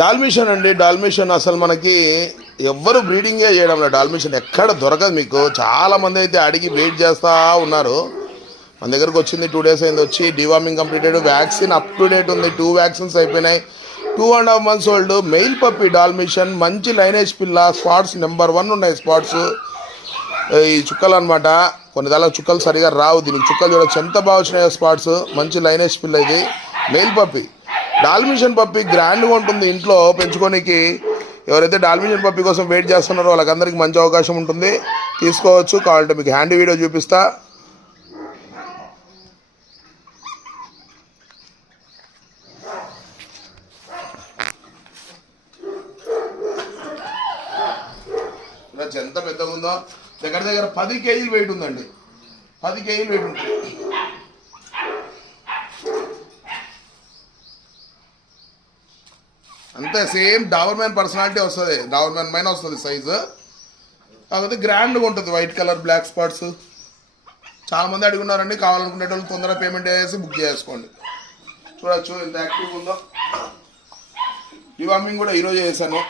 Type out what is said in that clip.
Dalmatian అండి. Dalmatian అసలు మనకి ఎవ్వరు బ్రీడింగే చేయడం లేదు. డాల్మిషన్ ఎక్కడ దొరకదు మీకు. చాలామంది అయితే అడిగి వెయిట్ చేస్తూ ఉన్నారు. మన దగ్గరకు వచ్చింది 2 days అయింది వచ్చి. Deworming completed, vaccine up to date ఉంది. 2 vaccines అయిపోయినాయి. 2.5 months ఓల్డ్ మెయిల్ పప్పి డాల్మిషన్. మంచి లైనేజ్ పిల్ల. స్పాట్స్ నెంబర్ 1 ఉన్నాయి. స్పాట్స్ ఈ చుక్కలు అనమాట. కొన్ని దాకా చుక్కలు సరిగా రావు. దీనికి చుక్కలు చూడవచ్చు ఎంత బాగా వచ్చినాయో స్పాట్స్. మంచి లైనేజ్ పిల్ల ఇది. మెయిల్ పప్పి డాల్మిషన్ పప్పి గ్రాండ్గా ఉంటుంది. ఇంట్లో పెంచుకోనికి ఎవరైతే డాల్మిషన్ పప్పి కోసం వెయిట్ చేస్తున్నారో వాళ్ళకందరికీ మంచి అవకాశం ఉంటుంది. తీసుకోవచ్చు. కావాలంటే మీకు హ్యాండ్ వీడియో చూపిస్తా. ఎంత పెద్దగా ఉందో. దగ్గర దగ్గర 10 kg వెయిట్ ఉందండి. 10 kg వెయిట్ ఉంటుంది. అంతే సేమ్ డాబర్మ్యాన్ పర్సనాలిటీ వస్తుంది. డాబర్మ్యాన్ పైన వస్తుంది సైజు. కాకపోతే గ్రాండ్గా ఉంటుంది. White colour black spots. చాలామంది అడుగున్నారండి. కావాలనుకునే వాళ్ళు తొందరగా పేమెంట్ చేసి బుక్ చేసుకోండి. చూడొచ్చు ఎంత యాక్టివ్గా ఉందో. డివార్మింగ్ కూడా ఈరోజు చేశాను.